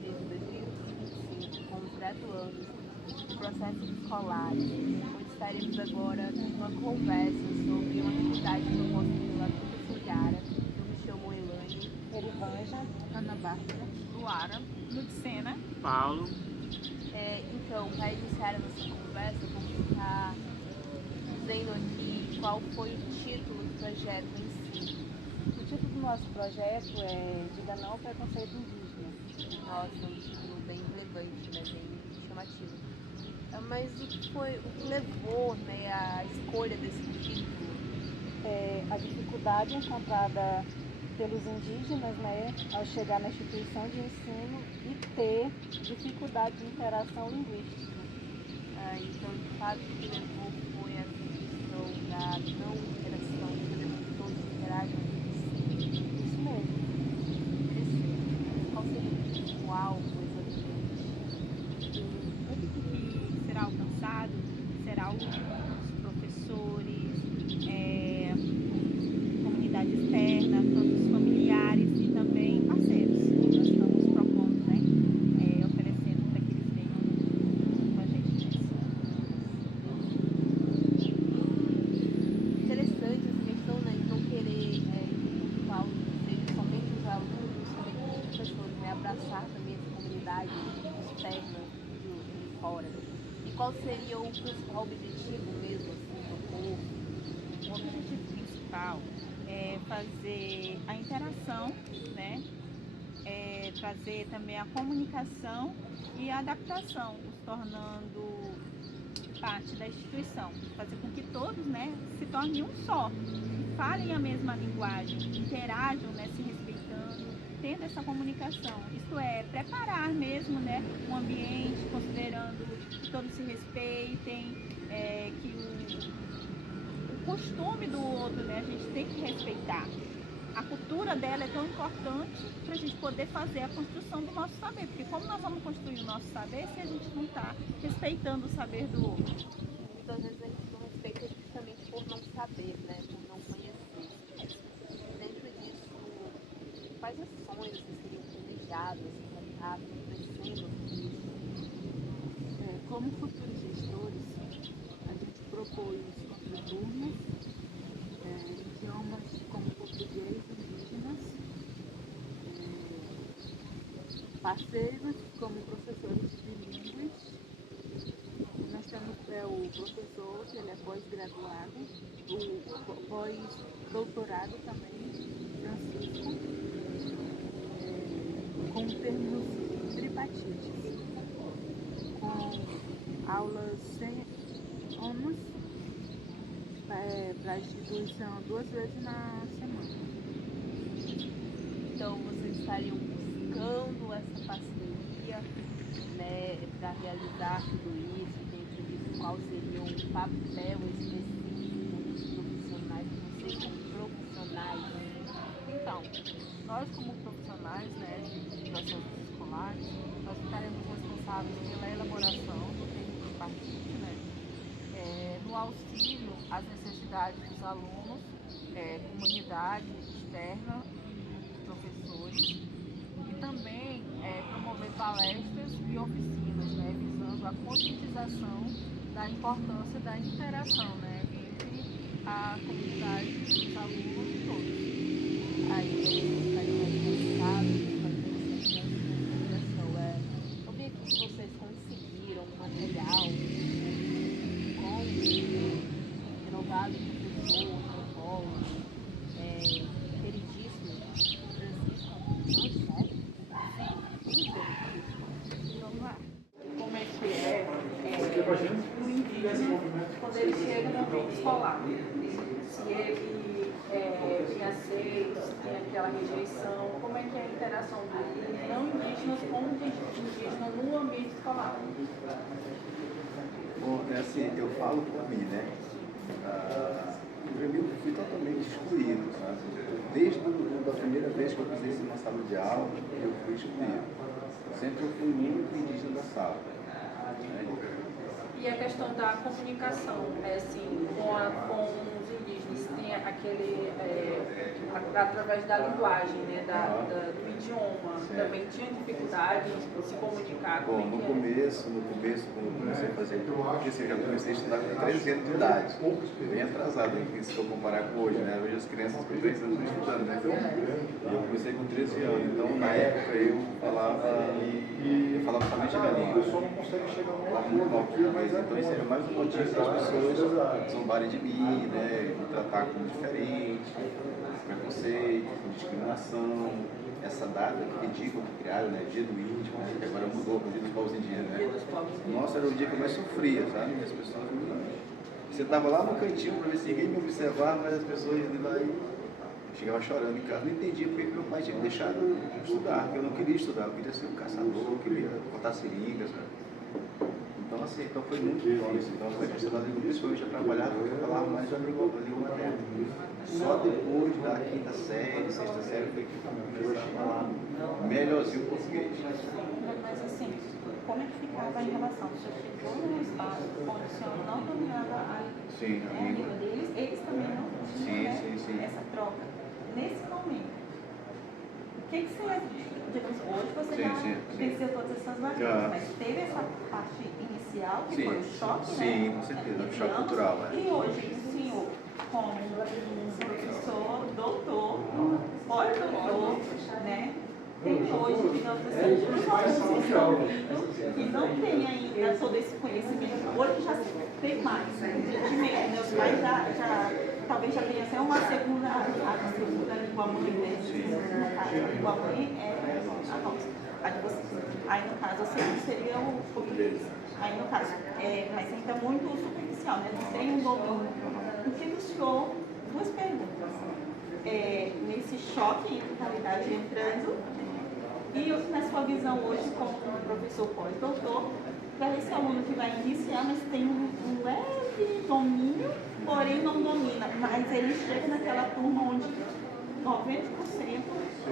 de 2025, com os graduandos do processo escolar, onde estaremos agora numa conversa sobre uma atividade proposta pela professora Yara. Eu me chamo Elaine, Erivanja, Ana Bárbara, Luara, Lucena, Paulo. Então, para iniciar a nossa conversa, vamos estar dizendo aqui qual foi o título do projeto em si. o título do nosso projeto é Diga Não ao Preconceito Indígena. Nossa, um título bem relevante, né? Bem chamativo. Mas o que levou, né, à escolha desse título? A dificuldade encontrada pelos indígenas, né, ao chegar na instituição de ensino e ter dificuldade de interação linguística. Então, de fato, o que levou foi a questão da não interação, fazer com que todos interajam entre si. Isso mesmo. Interessante. Qual seria o principal-alvo exatamente? o público que será alcançado será alunos, professores, comunidade externa, tanto os familiares e também parceiros. Nós estamos propondo, né, oferecendo para que eles venham com a gente nisso. Interessante essa questão, né, de não querer que o público seja somente os alunos, também os professores, né, abraçar também essa comunidade externa de fora. E qual seria o principal objetivo mesmo assim, do curso? O objetivo principal é fazer a interação, né? Trazer também a comunicação e a adaptação, nos tornando parte da instituição, fazer com que todos, né, se tornem um só, que falem a mesma linguagem, interajam, né, se respeitando, tendo essa comunicação. Isso é preparar mesmo, né, um ambiente, considerando que todos se respeitem, que o costume do outro, né, a gente tem que respeitar. A cultura dela é tão importante para a gente poder fazer a construção do nosso saber, porque como nós vamos construir o nosso saber se a gente não está respeitando o saber do outro? Muitas vezes a gente não respeita justamente por não saber, né, por não conhecer. Dentro disso, quais ações assim, seriam planejadas para estar acontecendo isso? como futuros gestores, a gente propôs contraturnos, idiomas como português, indígenas, parceiros como professores bilíngues. Nós temos o professor, que ele é pós-graduado, o pós-doutorado também, Francisco, com termos tripartites, com aulas sem ônus para a instituição 2 vezes na semana. Então, vocês estariam buscando essa parceria, né, para realizar tudo isso, dentro disso, qual seria um papel específico dos profissionais, vocês como profissionais? Então, nós como profissionais, né, de processos escolares, nós ficaremos responsáveis pela elaboração do termo tripartite, né, no auxílio às necessidades dos alunos, comunidade externa e professores, e também promover palestras e oficinas, né, visando a conscientização da importância da interação, né, entre a comunidade, os alunos e todos. Aí vocês estariam responsáveis por fazer essa conscientização. Eu vi aqui que vocês conseguiram um material com renovado professor, antropólogo, queridíssimo Francisco, certo? Vamos lá. Como é que o indígena quando ele chega no ambiente escolar? Se ele tem aceito, se tem aquela rejeição, como é que é a interação dos não indígenas com os indígenas no ambiente escolar? Bom, assim, eu falo por mim, né? Para mim, eu fui totalmente excluído, sabe? Desde a primeira vez que eu pisei numa sala de aula, eu fui excluído. Sempre eu fui o único indígena da sala. E a questão da comunicação, assim, com os indígenas, tem aquele através da linguagem, né, do idioma, também tinha dificuldade em se comunicar? Bom, no começo, quando eu comecei a fazer, porque assim, eu já comecei a estudar com 13 anos de idade, bem atrasado, se eu comparar com hoje, né? Hoje as crianças com 3 anos estão estudando, né? E eu comecei com 13 anos, então na época eu falava somente a minha língua, falava muito mal português, então isso era mais um motivo para as pessoas zombarem de mim, né? Me tratar como diferente, preconceito, discriminação. Essa data que ridícula que criaram, né? Dia do índio, que agora mudou para o dia dos povos indígenas, né? Nossa, era o dia que eu mais sofria, sabe? As pessoas... Você estava lá no cantinho para ver se ninguém me observava, mas as pessoas de lá chegavam chorando em casa. Não entendia porque meu pai tinha me deixado estudar, porque eu não queria estudar, eu queria ser um caçador, eu queria cortar seringas, sabe? Então, assim, então foi muito difícil. Então, a questão da língua, principalmente, eu trabalhava, porque eu falava mais a língua materna. Só depois da quinta série, sexta série, foi que eu comecei a falar melhorzinho o português. Mas assim, como é que ficava em relação? Você chegou num espaço onde o senhor não dominava a língua deles, eles também não tinham essa troca. Nesse momento, o que você, digamos, hoje você já venceu todas essas barreiras, mas teve essa parte inicial, que foi o choque, né? Sim, com certeza, o choque cultural. E hoje o senhor, como um professor, doutor, pós-doutor, né? Tem hoje, digamos assim, os alunos que estão vindo e não tem ainda todo esse conhecimento, hoje já tem mais. Recentemente, meus pais talvez já tenha até uma segunda língua mãe, né? No caso, a língua mãe é a nossa, a de vocês. Aí no caso, assim, seria o português. Aí no caso, mas ainda muito superficial, né? Não tem um domínio. O que o senhor, duas perguntas. Nesse choque entre qualidade entrando, e na sua visão hoje, como professor pós-doutor, para esse aluno que vai iniciar, mas tem um leve domínio, porém não domina, mas ele chega naquela turma onde 90%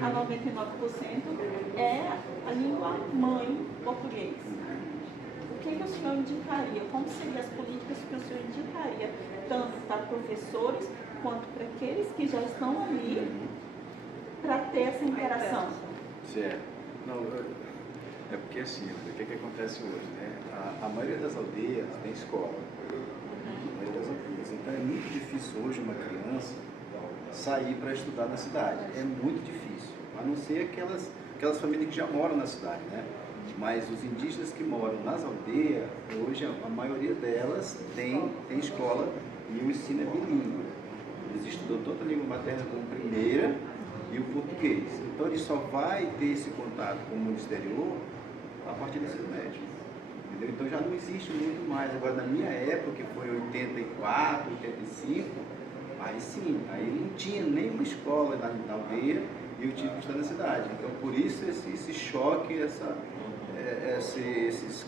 a 99% é a língua mãe português. O que o senhor indicaria? Como seriam as políticas que o senhor indicaria, tanto para professores quanto para aqueles que já estão ali, para ter essa interação? Certo. Não, é porque assim, o que acontece hoje, né? A maioria das aldeias tem escola. A maioria das aldeias. Então é muito difícil hoje uma criança sair para estudar na cidade. É muito difícil. A não ser aquelas famílias que já moram na cidade, né? Mas os indígenas que moram nas aldeias, hoje a maioria delas tem escola e o ensino é bilíngue. Eles estudam tanto a língua materna como primeira e o português. Então ele só vai ter esse contato com o mundo exterior a partir do ensino médio. Entendeu? Então já não existe muito mais. Agora na minha época, que foi 84, 85, aí sim, aí não tinha nenhuma escola na aldeia e eu tive que estar na cidade. Então por isso esse choque, esse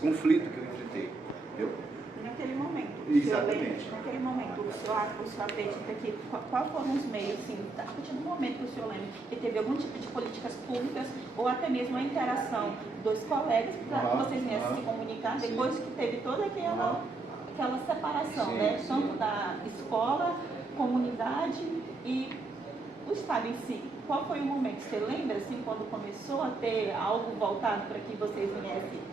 conflito que eu enfrentei. Entendeu? Naquele momento. Exatamente. Naquele momento, o senhor acredita que quais foram os meios, assim, a partir do momento que o senhor lembra, que teve algum tipo de políticas públicas ou até mesmo a interação dos colegas para que vocês viessem se comunicar, depois que teve toda aquela separação, né? Tanto da escola, comunidade e o Estado em si. Qual foi o momento? Você lembra, assim, quando começou a ter algo voltado para que vocês viessem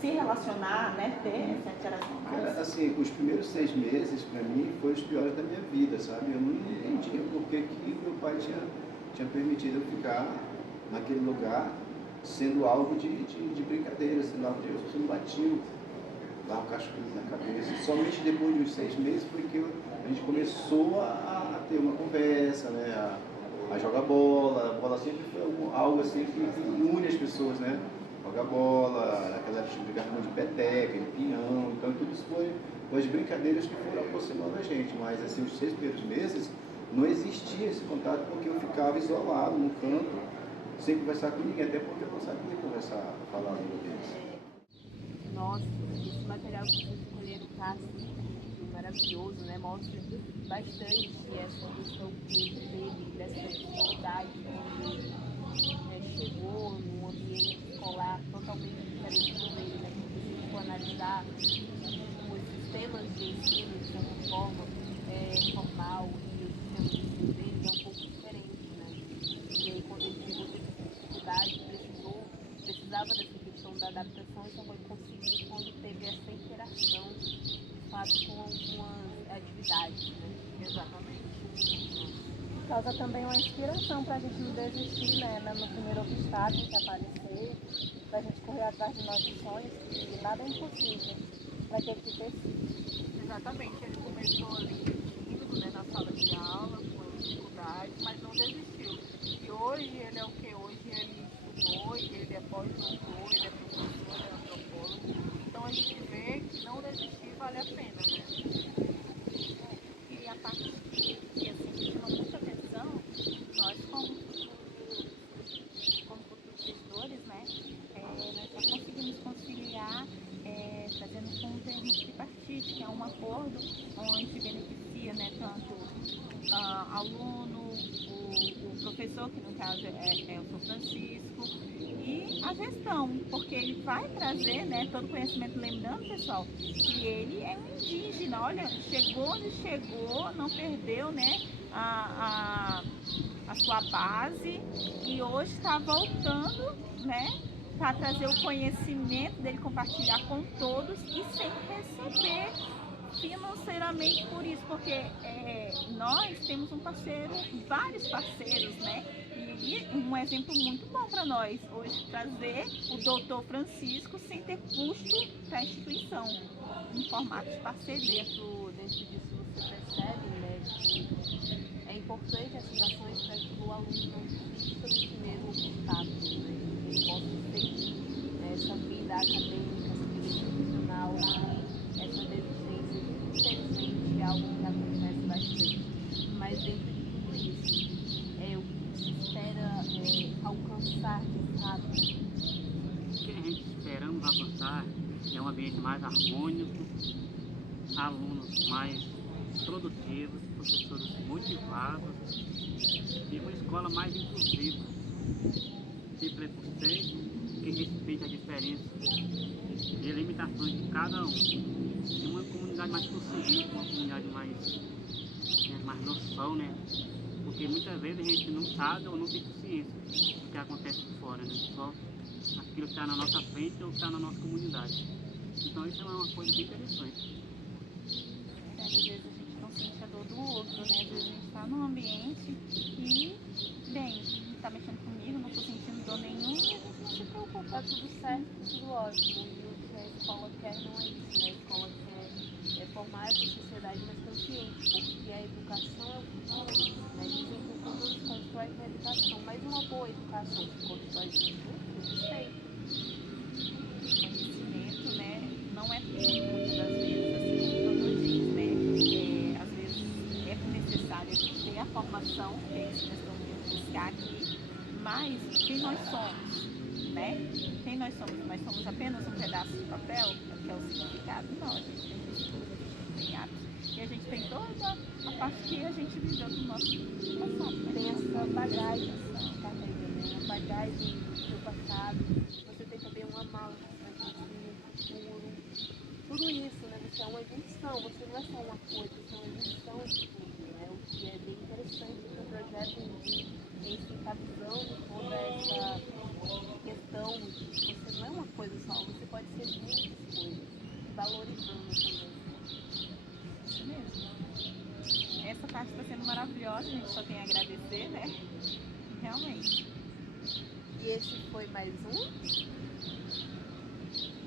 se relacionar, né, ter essa interação? Assim, os primeiros 6 meses, para mim, foram os piores da minha vida, sabe? Eu não entendia por que meu pai tinha permitido eu ficar naquele lugar, sendo alvo de brincadeira, sendo alvo de eu sendo batido, dar um cachorro na cabeça. Somente depois de uns 6 meses foi que a gente começou a ter uma conversa, né, a jogar bola. A bola sempre foi algo assim que une as pessoas, né? Jogar bola, naquela época brincava de peteca, de pinhão, então tudo isso foi as brincadeiras que foram aproximando a gente, mas assim, os 6 primeiros meses não existia esse contato porque eu ficava isolado num canto, sem conversar com ninguém, até porque eu não sabia conversar, falar a língua deles. Nossa, esse material que vocês escolheram tá assim, maravilhoso, né? Mostra bastante essa questão que ele teve, dessa dificuldade quando chegou num ambiente escolar totalmente diferente do dele, né? Porque se a gente for analisar os sistemas de ensino, de certa forma, formal e o sistema de ensino dele é um pouco diferente. adaptação só foi conseguir quando teve essa interação, de fato, com algumas atividades, né? Exatamente. Causa também uma inspiração para a gente não desistir, né, no primeiro obstáculo que aparecer, para a gente correr atrás dos nossos sonhos, e nada é impossível, vai ter que ter sim. Exatamente, ele começou ali tímido, né, na sala de aula, com dificuldades, mas não desistiu. E hoje ele é o que? Hoje ele estudou, e ele é pós-doutor, ele é professor, ele é antropólogo. Então a gente vê que não desistir vale a pena, né? E a parte que assim, chama muita atenção, nós como futuros gestores, né, nós só conseguimos conciliar fazendo com o termo tripartite, que é um acordo onde beneficia, né, tanto aluno, o professor, que no caso é o São Francisco, e a gestão, porque ele vai trazer, né, todo o conhecimento, lembrando, pessoal, que ele é um indígena, olha, chegou onde chegou, não perdeu, né, a sua base, e hoje está voltando, né, para trazer o conhecimento dele, compartilhar com todos e sem receber financeiramente por isso, porque nós temos um parceiro, vários parceiros, né? E um exemplo muito bom para nós hoje trazer o doutor Francisco sem ter custo para a instituição, em formato de parceria. Dentro disso você percebe, né, que é importante essas ações para que o aluno não desista do primeiro obstáculo, né? Ele possa seguir essa vida acadêmica, essa vida institucional, sem essa desistência, que infelizmente é algo que acontece bastante. Mas dentro de tudo isso, o que se espera alcançar de fato? O que a gente esperamos alcançar é um ambiente mais harmônico, alunos mais produtivos, professores motivados e uma escola mais inclusiva, sem preconceito, que respeite a diferença e limitações de cada um. E uma comunidade mais consciente, uma comunidade mais noção, né? Porque muitas vezes a gente não sabe ou não tem consciência do que acontece por fora, né? Só aquilo que está na nossa frente ou que está na nossa comunidade. Então isso é uma coisa bem interessante. Às vezes a gente não sente a dor do outro, né? Às vezes a gente está num ambiente e, bem, está mexendo comigo, não estou sentindo dor nenhuma, não se preocupa. Tá tudo certo, tudo ótimo. E o que a escola quer não é isso, né? A escola quer formar essa sociedade mais consciente, porque a educação é o futuro, né? Dizem que o futuro se constrói com a educação, mas uma boa educação se constrói com o respeito. Conhecimento, né, não é tudo, muitas das vezes, assim como o doutor diz, né, às vezes é necessário a gente ter a formação, que é isso que nós estamos buscar aqui, mas quem nós somos, né, quem nós somos? Nós somos apenas um pedaço de papel, que é o significado? Não, a gente tem estudo, a gente tem hábitos, e a gente tem toda a parte que a gente viveu do nosso passado. Tem essa bagagem, essa carreira, né? A bagagem do seu passado, você tem também uma mala de futuro, tudo isso, né? Você é uma junção, você não é só uma coisa, você é uma junção de tudo, né? O que é bem interessante que o projeto em si está visando toda essa questão de que você não é uma coisa só, você pode ser muitas coisas, valorizando também. Isso mesmo. Essa parte está sendo maravilhosa, a gente só tem a agradecer, né? Realmente. E esse foi mais um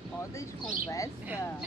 Roda de Conversa.